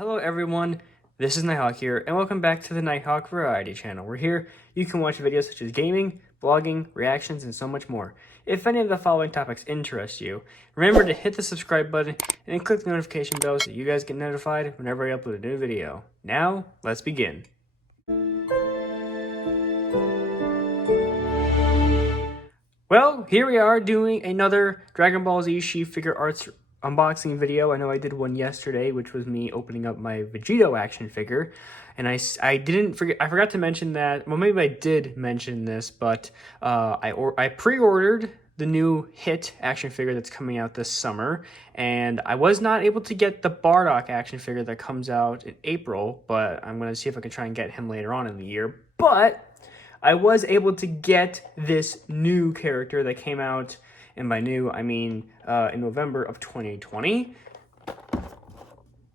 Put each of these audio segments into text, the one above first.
Hello everyone, this is Nighthawk here, and welcome back to the Nighthawk Variety Channel. We're here, you can watch videos such as gaming, vlogging, reactions, and so much more. If any of the following topics interest you, remember to hit the subscribe button and click the notification bell so you guys get notified whenever I upload a new video. Now, let's begin. Well, here we are doing another Dragon Ball Z Figuarts unboxing video. I know I did one yesterday, which was me opening up my Vegito action figure, and I forgot to mention that. Well, maybe I did mention this, but I pre-ordered the new Hit action figure that's coming out this summer, and I was not able to get the Bardock action figure that comes out in April, but I'm gonna see if I can try and get him later on in the year. But I was able to get this new character that came out, and by new, I mean in November of 2020.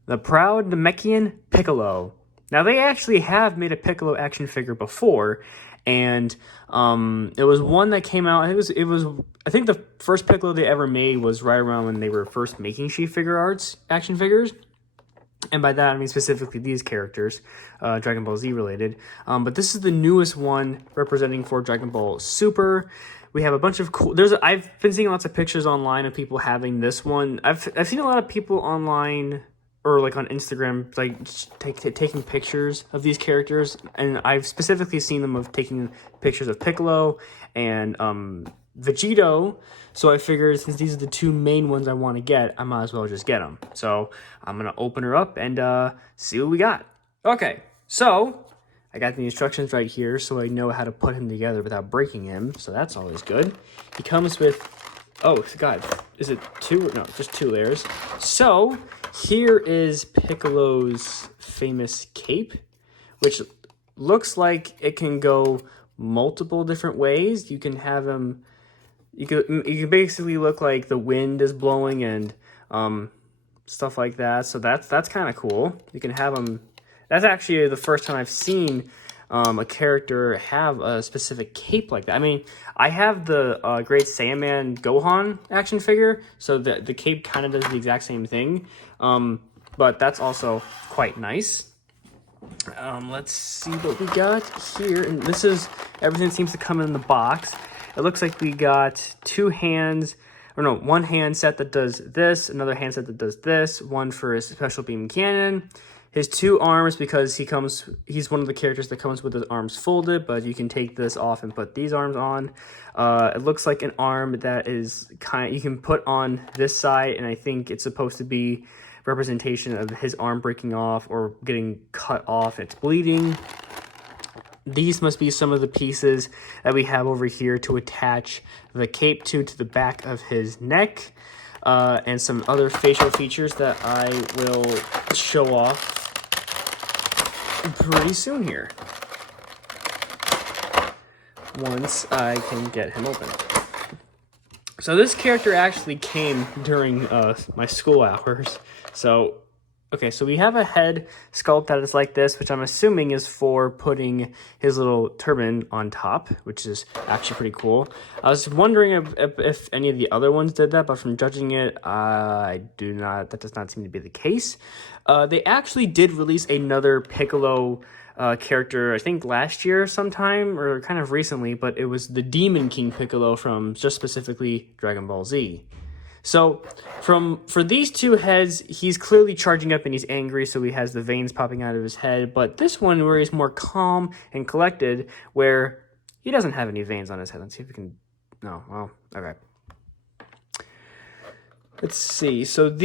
The proud Namekian Piccolo. Now, they actually have made a Piccolo action figure before, and it was one that came out, I think the first Piccolo they ever made was right around when they were first making Figuarts action figures. And by that, I mean specifically these characters, Dragon Ball Z related. But this is the newest one representing for Dragon Ball Super. We have a bunch of cool... I've been seeing lots of pictures online of people having this one. I've seen a lot of people online or like on Instagram like taking pictures of these characters. And I've specifically seen them of taking pictures of Piccolo and Vegito, so I figured since these are the two main ones I want to get, I might as well just get them. So I'm going to open her up and see what we got. Okay, so I got the instructions right here so I know how to put him together without breaking him, so that's always good. He comes with, oh god, is it two? No, just two layers. So here is Piccolo's famous cape, which looks like it can go multiple different ways. You can have him... You can basically look like the wind is blowing and stuff like that. So that's kind of cool. You can have them. That's actually the first time I've seen a character have a specific cape like that. I mean, I have the Great Saiyaman Gohan action figure, so the cape kind of does the exact same thing. But that's also quite nice. Let's see what we got here. And this is everything seems to come in the box. It looks like we got one hand set that does this, another hand set that does this, one for his special beam cannon, his two arms, because he's one of the characters that comes with his arms folded, but you can take this off and put these arms on. It looks like an arm that is you can put on this side, and I think it's supposed to be representation of his arm breaking off or getting cut off. It's bleeding. These must be some of the pieces that we have over here to attach the cape to the back of his neck, and some other facial features that I will show off pretty soon here, once I can get him open. So this character actually came during my school hours. So okay, so we have a head sculpt that is like this, which I'm assuming is for putting his little turban on top, which is actually pretty cool. I was wondering if any of the other ones did that, but from judging it, that does not seem to be the case. They actually did release another Piccolo character, I think last year sometime, or kind of recently, but it was the Demon King Piccolo from just specifically Dragon Ball Z. So, for these two heads, he's clearly charging up and he's angry, so he has the veins popping out of his head. But this one, where he's more calm and collected, where he doesn't have any veins on his head. Let's see if we can... No, well, okay. Let's see. So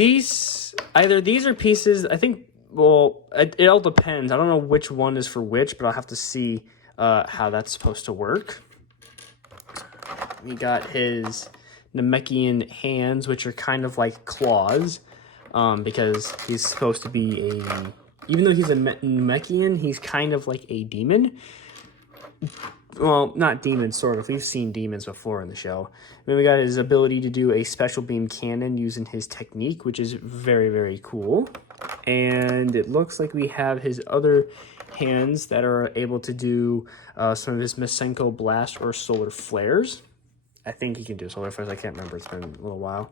either these are pieces, I think, well, it all depends. I don't know which one is for which, but I'll have to see how that's supposed to work. We got his Namekian hands, which are kind of like claws, because he's supposed to be even though he's a Namekian, he's kind of like a demon. Well, not demon, sort of. We've seen demons before in the show. Then we got his ability to do a special beam cannon using his technique, which is very, very cool. And it looks like we have his other hands that are able to do some of his Masenko blast or solar flares. I think he can do solar flares. I can't remember. It's been a little while.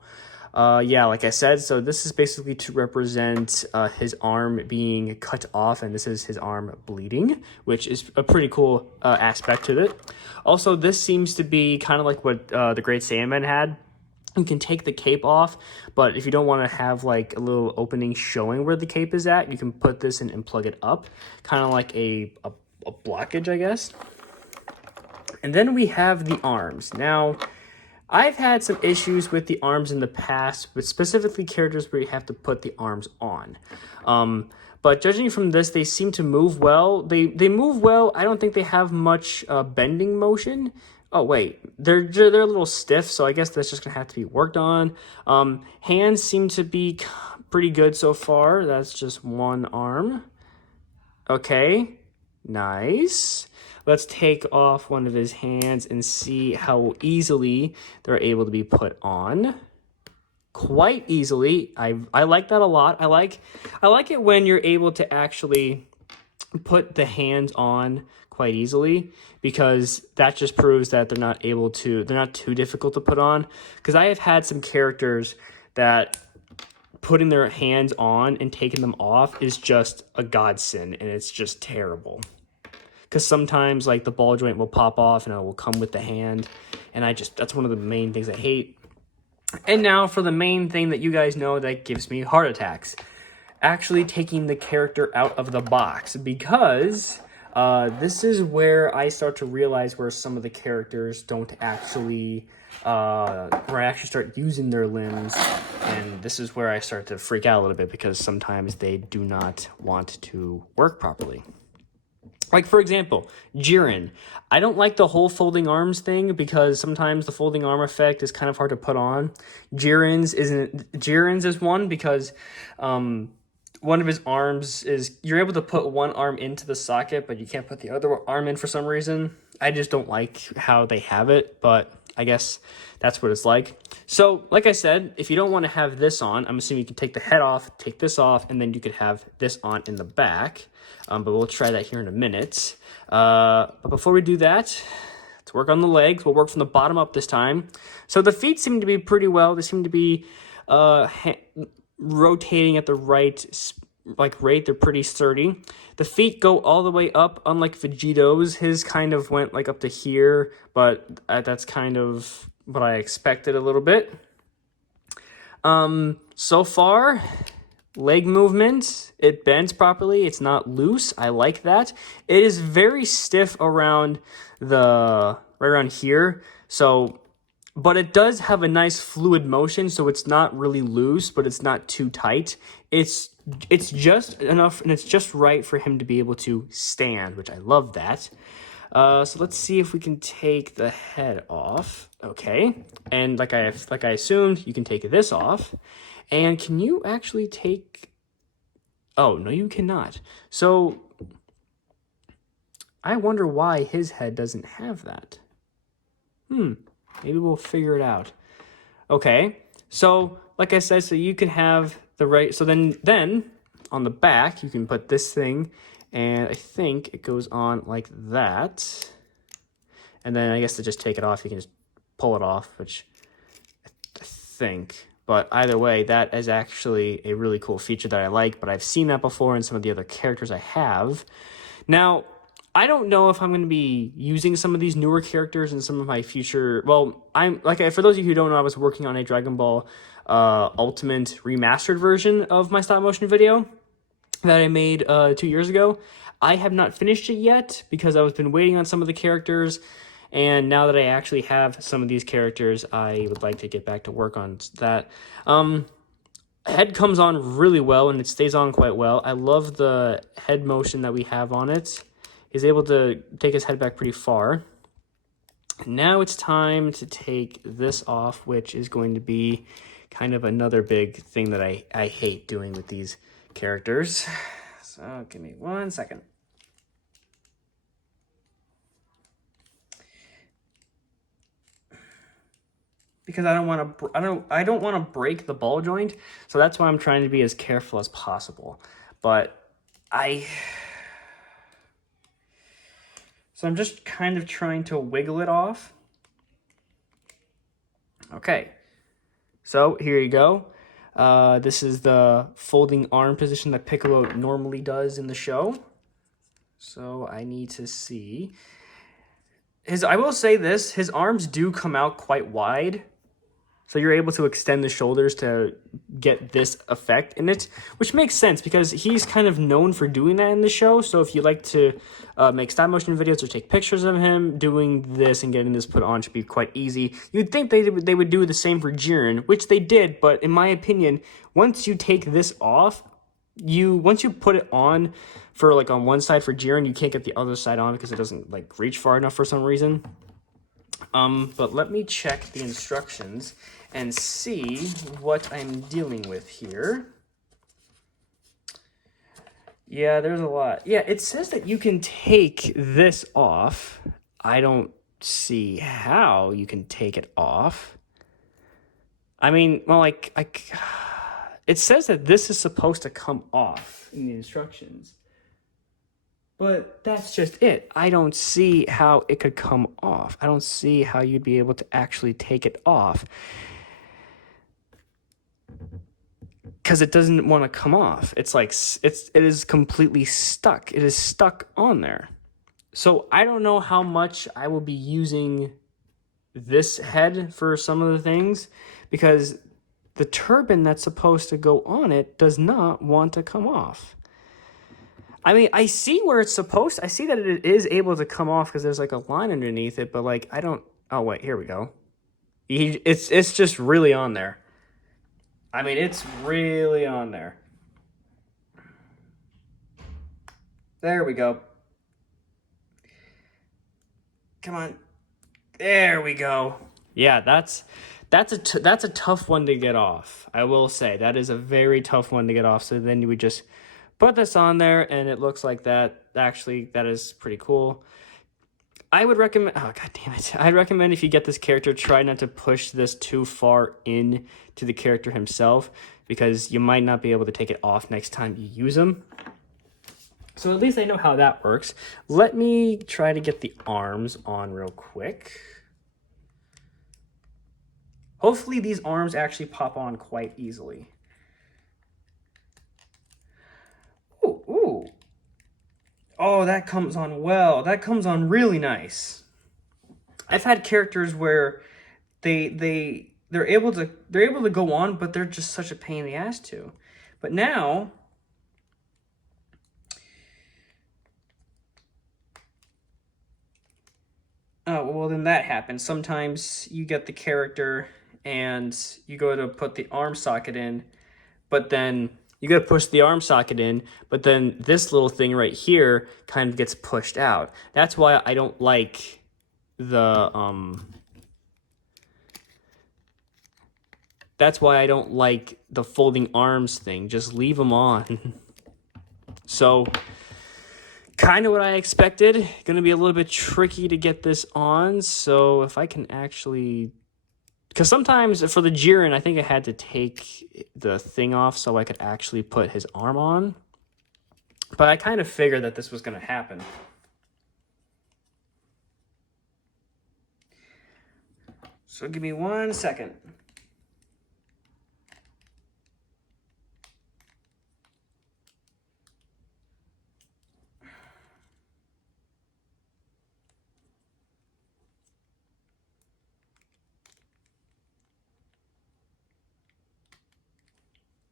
Yeah, like I said, so this is basically to represent his arm being cut off, and this is his arm bleeding, which is a pretty cool aspect to it. Also, this seems to be kind of like what the Great Saiyaman had. You can take the cape off, but if you don't want to have like a little opening showing where the cape is at, you can put this in and plug it up, kind of like a blockage, I guess. And then we have the arms. Now, I've had some issues with the arms in the past, with specifically characters where you have to put the arms on. But judging from this, they seem to move well. They move well. I don't think they have much bending motion. Oh wait, they're a little stiff, so I guess that's just gonna have to be worked on. Hands seem to be pretty good so far. That's just one arm. Okay, nice. Let's take off one of his hands and see how easily they're able to be put on. Quite easily. I like that a lot. I like it when you're able to actually put the hands on quite easily, because that just proves that they're not too difficult to put on. Because I have had some characters that putting their hands on and taking them off is just a godsend, and it's just terrible. Because sometimes like the ball joint will pop off and it will come with the hand, and that's one of the main things I hate. And now for the main thing that you guys know that gives me heart attacks. Actually taking the character out of the box, because this is where I start to realize where some of the characters don't actually, where I actually start using their limbs, and this is where I start to freak out a little bit, because sometimes they do not want to work properly. Like, for example, Jiren. I don't like the whole folding arms thing, because sometimes the folding arm effect is kind of hard to put on. Jiren's is one, because one of his arms is, you're able to put one arm into the socket, but you can't put the other arm in for some reason. I just don't like how they have it, but I guess that's what it's like. So, like I said, if you don't want to have this on, I'm assuming you can take the head off, take this off, and then you could have this on in the back. But we'll try that here in a minute. But before we do that, let's work on the legs. We'll work from the bottom up this time. So the feet seem to be pretty well. They seem to be rotating at the right rate. They're pretty sturdy. The feet go all the way up, unlike Vegito's. His kind of went like up to here, but that's kind of what I expected a little bit. So far, leg movement, it bends properly. It's not loose. I like that. It is very stiff around right around here. So, but it does have a nice fluid motion, so it's not really loose, but it's not too tight. It's just enough, and it's just right for him to be able to stand, which I love that. So let's see if we can take the head off. Okay, and like I assumed, you can take this off. And can you actually take... Oh, no, you cannot. So I wonder why his head doesn't have that. Maybe we'll figure it out. Okay, so like I said, so you can have the right... So then on the back, you can put this thing, and I think it goes on like that. And then I guess to just take it off, you can just pull it off, which I think... But either way, that is actually a really cool feature that I like, but I've seen that before in some of the other characters I have. Now, I don't know if I'm going to be using some of these newer characters in some of my future... Well, for those of you who don't know, I was working on a Dragon Ball Ultimate remastered version of my stop motion video that I made 2 years ago. I have not finished it yet because I've been waiting on some of the characters. And now that I actually have some of these characters, I would like to get back to work on that. Head comes on really well, and it stays on quite well. I love the head motion that we have on it. He's able to take his head back pretty far. Now it's time to take this off, which is going to be kind of another big thing that I hate doing with these characters. So give me 1 second. Because I don't want to break the ball joint, so that's why I'm trying to be as careful as possible. So I'm just kind of trying to wiggle it off. Okay, So here you go. This is the folding arm position that Piccolo normally does in the show. So I need to see. I will say this, his arms do come out quite wide. So you're able to extend the shoulders to get this effect in it, which makes sense because he's kind of known for doing that in the show. So if you like to make stop motion videos or take pictures of him, doing this and getting this put on should be quite easy. You'd think they would do the same for Jiren, which they did, but in my opinion, once you take this off, once you put it on for like on one side for Jiren, you can't get the other side on because it doesn't like reach far enough for some reason. But let me check the instructions and see what I'm dealing with here. Yeah, there's a lot. Yeah, it says that you can take this off. I don't see how you can take it off. I mean, well, it says that this is supposed to come off in the instructions. But that's just it. I don't see how it could come off. I don't see how you'd be able to actually take it off. Because it doesn't want to come off. It's like, it is completely stuck. It is stuck on there. So I don't know how much I will be using this head for some of the things. Because the turban that's supposed to go on it does not want to come off. I mean, I see where it's supposed to. I see that it is able to come off because there's like a line underneath it, but like I don't. Oh wait, here we go. It's just really on there. I mean, it's really on there. There we go. Come on. There we go. Yeah, that's a tough one to get off. I will say that is a very tough one to get off. So then you would just put this on there and it looks like that. Actually, that is pretty cool. I would recommend, oh god damn it. I'd recommend if you get this character, try not to push this too far in to the character himself because you might not be able to take it off next time you use him. So at least I know how that works. Let me try to get the arms on real quick. Hopefully these arms actually pop on quite easily. Ooh. Oh, that comes on well. That comes on really nice. I've had characters where they're able to go on, but they're just such a pain in the ass to. But now, oh well, then that happens. Sometimes you get the character and you go to put the arm socket in, but then you got to push the arm socket in, but then this little thing right here kind of gets pushed out. That's why I don't like the folding arms thing. Just leave them on. So kind of what I expected. Going to be a little bit tricky to get this on. So if I can actually, because sometimes for the Jiren, I think I had to take the thing off so I could actually put his arm on. But I kind of figured that this was going to happen. So give me 1 second.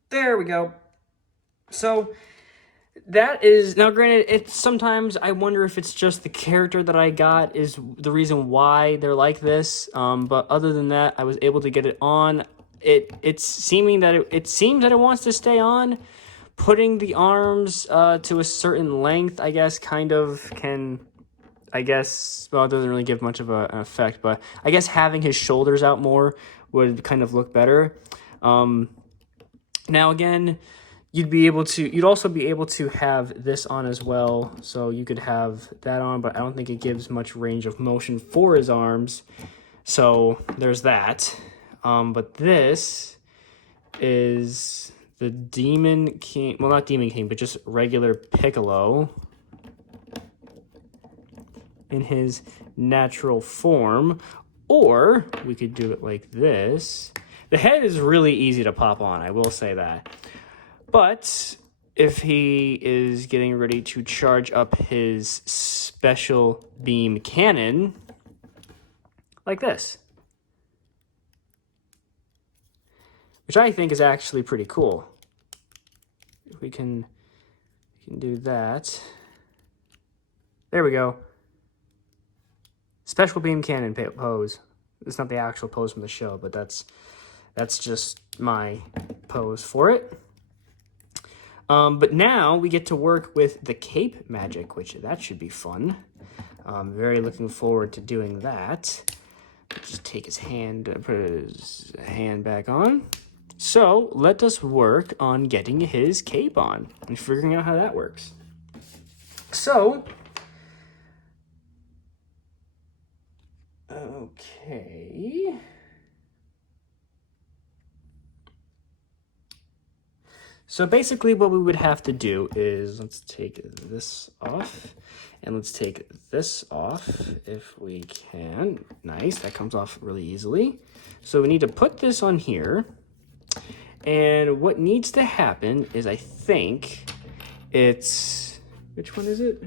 There we go. So that is, now granted, it's sometimes I wonder if it's just the character that I got is the reason why they're like this. But other than that, I was able to get it on. It seems that it wants to stay on. Putting the arms to a certain length, I guess, kind of can, I guess, well, it doesn't really give much of an effect, but I guess having his shoulders out more would kind of look better. Now again, you'd also be able to have this on as well. So you could have that on, but I don't think it gives much range of motion for his arms. So there's that. But this is the Demon King, well, not Demon King, but just regular Piccolo in his natural form. Or we could do it like this. The head is really easy to pop on, I will say that. But if he is getting ready to charge up his special beam cannon, like this, which I think is actually pretty cool. If we can do that. There we go. Special beam cannon pose. It's not the actual pose from the show, but that's just my pose for it. But now we get to work with the cape magic, which that should be fun. Very looking forward to doing that. Just take his hand, put his hand back on. So let us work on getting his cape on and figuring out how that works. So, okay. So basically what we would have to do is, let's take this off, and let's take this off if we can. Nice, that comes off really easily. So we need to put this on here, and what needs to happen is, I think it's, which one is it?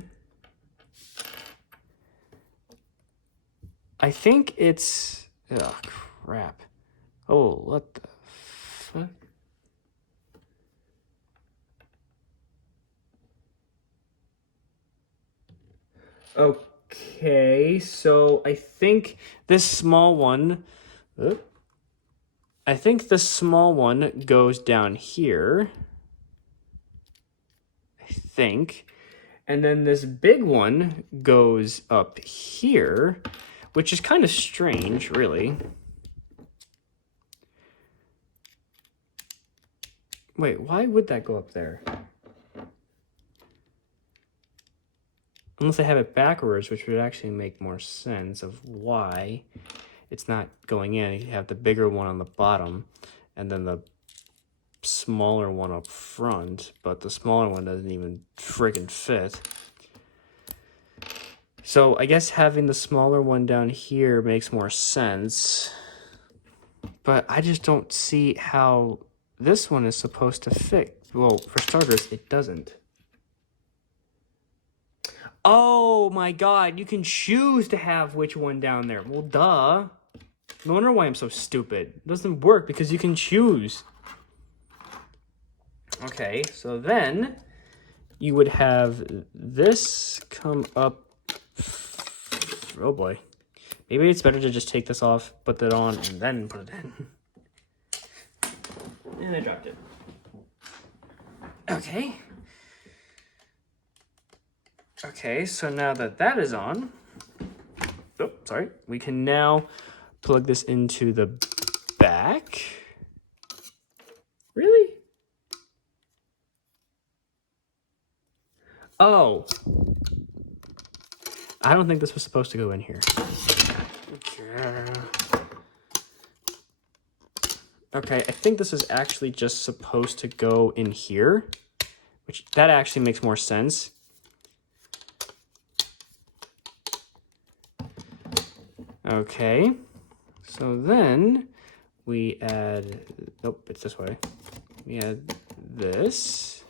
I think it's, oh crap. Oh, what the fuck? Okay, so I think this small one, I think the small one goes down here, I think, and then this big one goes up here, which is kind of strange, really. Wait, why would that go up there? Unless I have it backwards, which would actually make more sense of why it's not going in. You have the bigger one on the bottom and then the smaller one up front, but the smaller one doesn't even friggin' fit. So I guess having the smaller one down here makes more sense, but I just don't see how this one is supposed to fit. Well, for starters, it doesn't. Oh my god, you can choose to have which one down there. Well, duh. No wonder why I'm so stupid. It doesn't work because you can choose. Okay, so then you would have this come up. Oh boy. Maybe it's better to just take this off, put that on, and then put it in. And I dropped it. Okay. Okay, so now that that is on, oh, sorry, we can now plug this into the back. Really? Oh. I don't think this was supposed to go in here. Okay, I think this is actually just supposed to go in here, which that actually makes more sense. Okay, so then we add, nope, it's this way. We add this.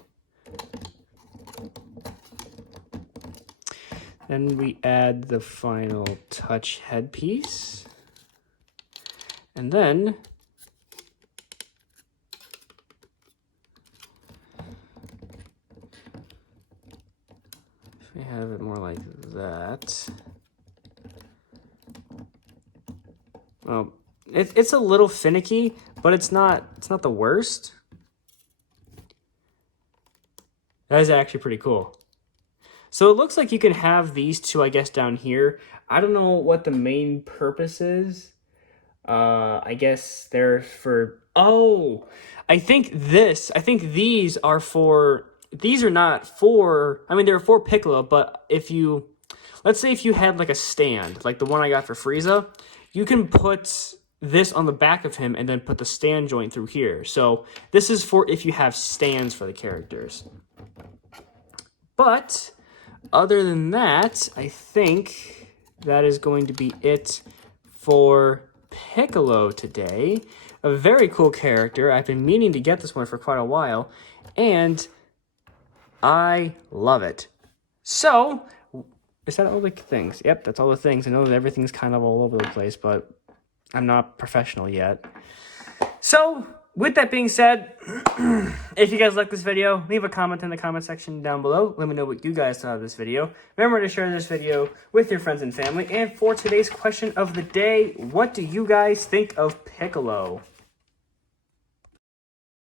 Then we add the final touch headpiece. And then if we have it more like that. Well, it's a little finicky, but it's not the worst. That is actually pretty cool. So it looks like you can have these two, I guess, down here. I don't know what the main purpose is. I guess they're for, oh, I think these are for, these are not for, I mean, they're for Piccolo, but if you, let's say if you had like a stand, like the one I got for Frieza, you can put this on the back of him and then put the stand joint through here. So this is for if you have stands for the characters. But other than that, I think that is going to be it for Piccolo today. a very cool character. I've been meaning to get this one for quite a while, and I love it. So, is that all the things? Yep, that's all the things. I know that everything's kind of all over the place, but I'm not professional yet. So, with that being said, if you guys like this video, leave a comment in the comment section down below. Let me know what you guys thought of this video. Remember to share this video with your friends and family. And for today's question of the day, what do you guys think of Piccolo?